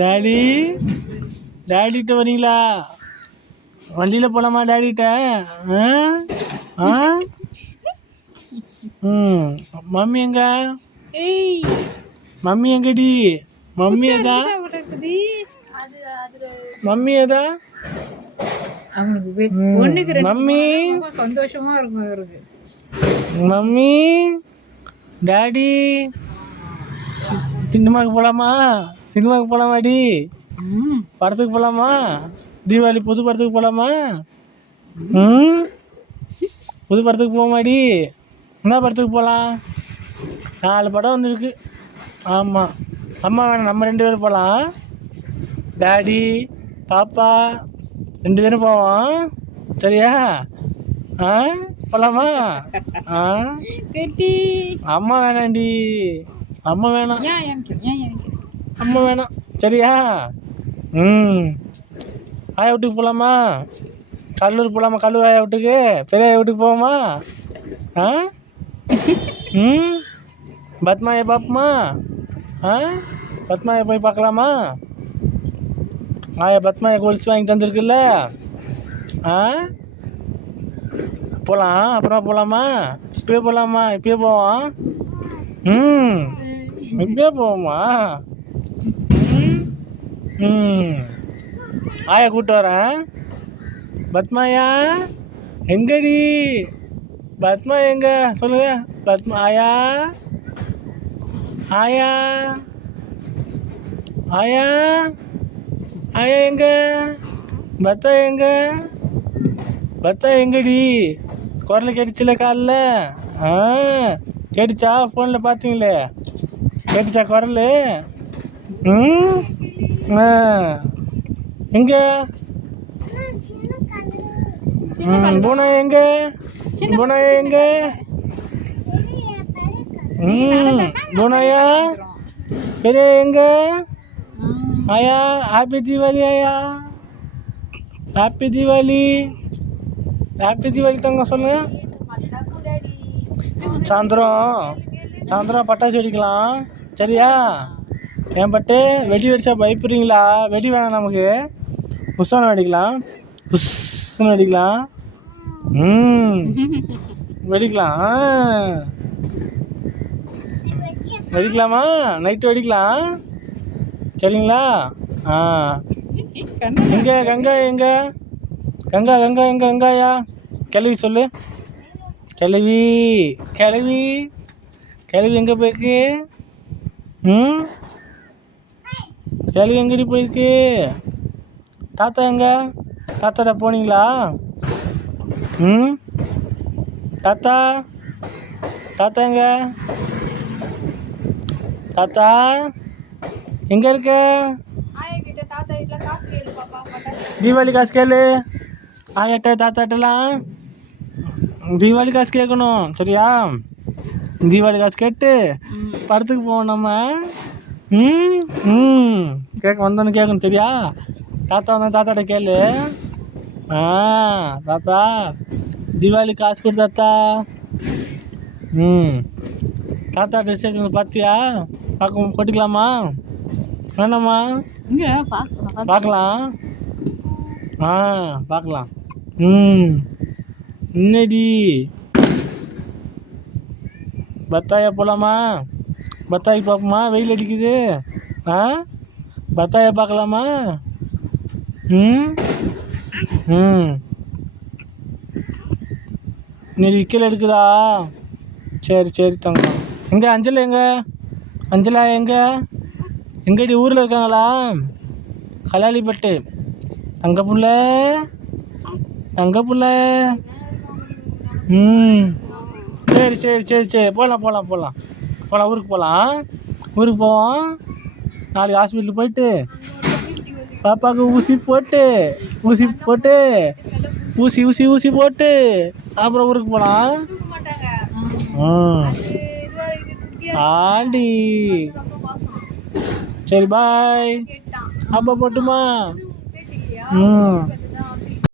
Daddy டாடிகிட்ட வரீங்களா? வண்டியில் போகலாமா டாடிகிட்ட? ஆ ஆ மம்மி எங்க? மம்மி எங்கடி? மம்மி எதா? மம்மி எதா? மம்மி சந்தோஷமா இருக்கும் அவருக்கு. மம்மி டாடி சினிமாவுக்கு போகலாமா? சினிமாவுக்கு போகலாமாடி? படத்துக்கு போகலாமா? தீபாவளி புது படத்துக்கு போகலாமா? புது படத்துக்கு போகமாடி? என்ன படத்துக்கு போகலாம்? 4 படம் வந்துருக்கு. ஆமாம், அம்மா வேணாம், நம்ம 2 பேரும் போகலாம். டாடி பாப்பா 2 பேரும் போவோம். சரியா? போகலாமா? அம்மா வேணாண்டி, அம்மா வேணாம், அம்மா வேணாம். சரியா? ஆயா வீட்டுக்கு போகலாமா? கடலூர் போகலாமா? கடலூர் ஆயா வீட்டுக்கு, பெரிய ஆயா வீட்டுக்கு போவோமா? பத்மாயை பார்ப்போமா? பத்மாயை போய் பார்க்கலாமா? ஆயா பத்மாயை கொலுசு வாங்கி தந்துருக்குல்ல. போகலாம், அப்புறம் போகலாமா? இப்பயே போகலாமா? இப்பயே போவோம். இப்பயே போவோமா? ஆயா கூப்பிட்டு வரேன். பத்மாயா எங்கடி? பத்மா எங்க சொல்லுங்க? பத்மா ஆயா, ஆயா, ஆயா, ஆயா எங்க? பத்தா எங்க? பத்தா எங்கடி? குரல் கேட்டுச்சுல காலைல? கேட்டுச்சா? ஃபோனில் பார்த்தீங்களே, கேட்டுச்சா குரல்? எங்க? பூனா எங்க? பூனா எங்க? பூனாயா பெரிய எங்க? ஆயா ஹாப்பி தீபாவளி. ஆயா ஹாப்பி தீபாவளி. ஹாப்பி தீபாவளி தங்க சொல்லுங்க. சாயந்தரம் பட்டாசு வெடிக்கலாம். சரியா? என் பட்டு வெடி வெடிச்சா பயப்படுறீங்களா? வெடி வேணாம், நமக்கு புஷ்வானம் வெடிக்கலாம். புஷ்ன்னு வெடிக்கலாம். வெடிக்கலாம். வெடிக்கலாமா? நைட்டு வெடிக்கலாம். சரிங்களா? எங்க கங்கா? எங்க கங்கா? கங்கா எங்க? கங்காயா கிளவி சொல்லு. கிளவி கிளவி கிளவி எங்கே போயிருக்கு? கிளவி எங்கடி போயிருக்கு? தாத்தா எங்க? தாத்தாட்ட போனீங்களா? தாத்தா தாத்தா எங்க? தாத்தா எங்கே இருக்க? தீபாவளி காசு கேளு. ஆயாட்ட தாத்தாட்டெல்லாம் தீபாவளி காசு கேட்கணும். சரியா? தீபாவளி காசு கேட்டு படத்துக்கு போவோம் நம்ம. கேட்க வந்தோன்னு கேட்கணும். சரியா? தாத்தா வந்தா தாத்தாட்ட கேளு. தாத்தா தீபாவளி காசு கொடு தாத்தா. தாத்தா ட்ரெஸ் எடுத்து பார்த்தியா? பார்க்க போட்டுக்கலாமா? வேணாமா? பார்க்கலாம். பார்க்கலாம். என்னடி பத்தாயா போகலாமா? பத்தாயி பார்ப்போமா? வெயில் அடிக்குது. பத்தாயா பார்க்கலாமா? இன்னைக்கு கீழே எடுக்குதா? சரி சரி தங்கம். எங்கே அஞ்சலா? எங்க அஞ்சலா? எங்கடி? ஊரில் இருக்காங்களா? கலாலிப்பட்டு தங்க புள்ள, தங்க புள்ள. சரி சரி சரி சரி போகலாம் போகலாம் போகலாம் போகலாம். ஊருக்கு போகலாம். ஊருக்கு போவோம். நாளைக்கு ஹாஸ்பிட்டலுக்கு போயிட்டு பாப்பாவுக்கு ஊசி போட்டு ஊசி போட்டு அப்புறம் ஊருக்கு போகலாம். ஆண்டி சரி பாய். அப்பா போட்டுமா?